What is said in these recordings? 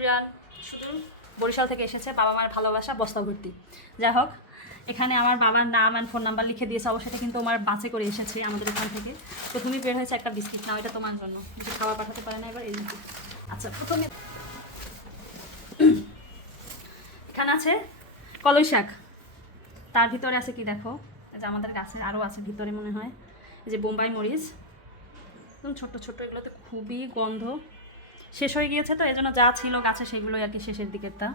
Everyone, শুধু বরিশাল থেকে এসেছে বাবা মায়ের ভালোবাসা বস্তা ভর্তি। যাই হোক, এখানে আমার বাবার নাম অ্যান্ড ফোন নাম্বার লিখে দিয়েছে। অবশ্যই কিন্তু আমার বাসে করে এসেছে আমাদের এখান থেকে। তো তুমি বের হয়েছে একটা বিস্কিট নাও, এটা তোমার জন্য। কিছু খাবার পাঠাতে পারে না এবার, এই বিস্কিট। আচ্ছা, প্রথমে এখানে আছে কলই শাক, তার ভিতরে আছে কি দেখো, এই যে আমাদের গাছে আরও আছে ভিতরে মনে হয়, এই যে বোম্বাই মরিচ, একদম ছোট্ট ছোট্ট, এগুলোতে খুবই গন্ধ। শেষ হয়ে গিয়েছে তো এই জন্য যা ছিল গাছে সেগুলোই আর কি শেষের দিকেরটা।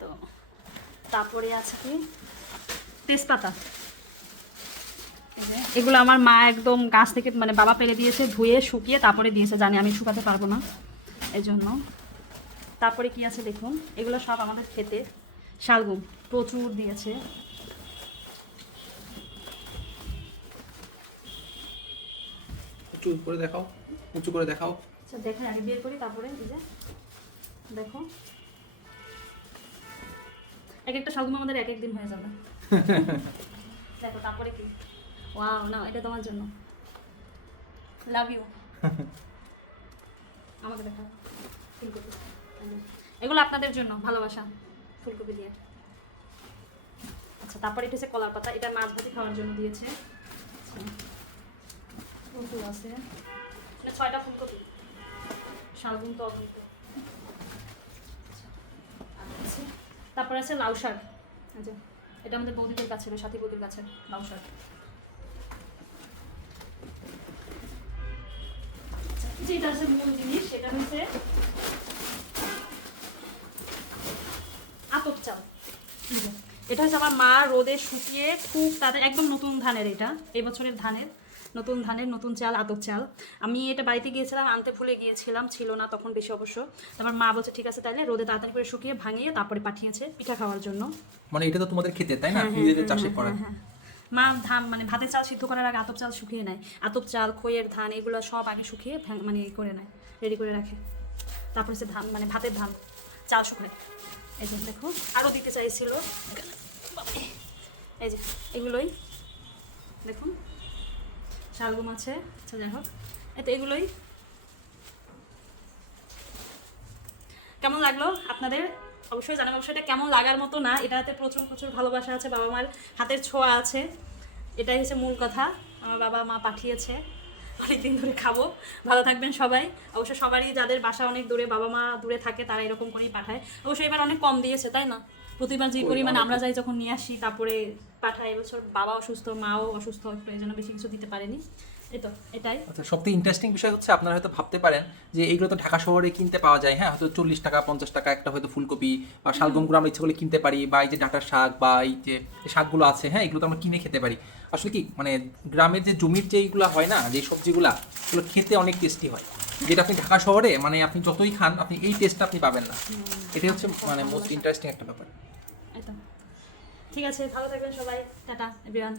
তো তারপরে আছে কি তেজপাতা, এগুলো আমার মা একদম গাছ থেকে মানে বাবা পেরে দিয়েছে, ধুয়ে শুকিয়ে তারপরে দিয়েছে, জানি আমি শুকাতে পারবো না এই জন্য। তারপরে কি আছে দেখুন, এগুলো সব আমাদের খেতে, শালগম প্রচুর দিয়েছে। একটু করে দেখাও, উঁচু করে দেখাও। আচ্ছা দেখে আগে বের করি, তারপরে এই যে দেখো, এক একটা শালগম আমাদের এক এক দিন হয়ে যাবে। দেখো তারপরে কি, ওয়াও, না এটা তোমার জন্য, লাভ ইউ। আমাকে দেখা ফুলকপি, এগুলো আপনাদের জন্য ভালোবাসা, ফুলকপি দিয়ে। আচ্ছা, তারপরে এটা হচ্ছে কলার পাতা, এটা মাছ ভাজি খাওয়ার জন্য দিয়েছে। ফুলকপি আছে, মানে 6টা ফুলকপি, শালগম তো অগণিত। তারপরে আছে লাউ শাক, আচ্ছা এটা আমাদের বৌদিদের গাছের, সাথী বৌদির গাছের লাউ শাক। যেটা আছে মূল জিনিস সেটা হচ্ছে আতপ চাল। এটা হচ্ছে আমার মা রোদে শুকিয়ে খুব তাদের একদম নতুন ধানের, এটা এই বছরের ধানের নতুন চাল, আতপ চাল। আমি এটা বাড়িতে গিয়েছিলাম আনতে, ভুলে গিয়েছিলাম, ছিল না তখন বেশি অবশ্য। আমার মা বলছে ঠিক আছে তাইলে রোদে তাড়াতাড়ি করে শুকিয়ে ভাঙিয়ে তারপরে পাঠিয়েছে পিঠা খাওয়ার জন্য। মানে এটা তো তোমাদের খেতে, তাই না? নিজেদের চাষে করা। মা ধান মানে ভাতের চাল সিদ্ধ করার আগে আতপ চাল শুকিয়ে নেয়, আতপ চাল, খইয়ের ধান, এগুলো সব আগে শুকিয়ে মানে করে নেয়, রেডি করে রাখে। তারপর হচ্ছে ধান মানে ভাতের ধান, চাল শুকায়। এই যে দেখো, আরও দিতে চাইছিল, এই যে এগুলোই দেখুন, শালগম আছে। আচ্ছা যাই হোক, এতে এগুলোই। কেমন লাগলো আপনাদের অবশ্যই জানাবেন। অবশ্যই এটা কেমন লাগার মতো না, এটাতে প্রচুর প্রচুর ভালোবাসা আছে, বাবা মার হাতের ছোঁয়া আছে, এটাই হচ্ছে মূল কথা। আমার বাবা মা পাঠিয়েছে, অনেকদিন ধরে খাবো। ভালো থাকবেন সবাই। অবশ্য সবারই যাদের বাসা অনেক দূরে, বাবা মা দূরে থাকে, তারা এরকম করেই পাঠায়। অবশ্যই এবার অনেক কম দিয়েছে, তাই না? প্রতিবার যে পরিমাণ আমরা যাই যখন নিয়ে আসি তারপরে পাঠায়, এবছর বাবা অসুস্থ, মাও অসুস্থ, একটু এই জন্য বেশি কিছু দিতে পারেনি। এই তো এটাই। আচ্ছা, সবথেকে ইন্টারেস্টিং বিষয় হচ্ছে আপনারা হয়তো ভাবতে পারেন যে এইগুলো তো ঢাকা শহরে কিনতে পাওয়া যায়, হ্যাঁ, হয়তো 40 টাকা 50 টাকা একটা হয়তো ফুলকপি বা শালগমগুলো আমরা ইচ্ছে করলে কিনতে পারি, বা এই যে ডাঁটার শাক বা এই যে শাকগুলো আছে, হ্যাঁ, এগুলো তো আমরা কিনে খেতে পারি। আসলে কি মানে গ্রামের যে জমির যে এইগুলো হয় না, যে সবজিগুলা, এগুলো খেতে অনেক টেস্টি হয়, যেটা আপনি ঢাকা শহরে মানে আপনি যতই খান আপনি এই টেস্টটা আপনি পাবেন না। এটাই হচ্ছে মানে মোস্ট ইন্টারেস্টিং একটা ব্যাপার। ঠিক আছে, ভালো থাকবেন সবাই, টাটা এভরিওয়ান।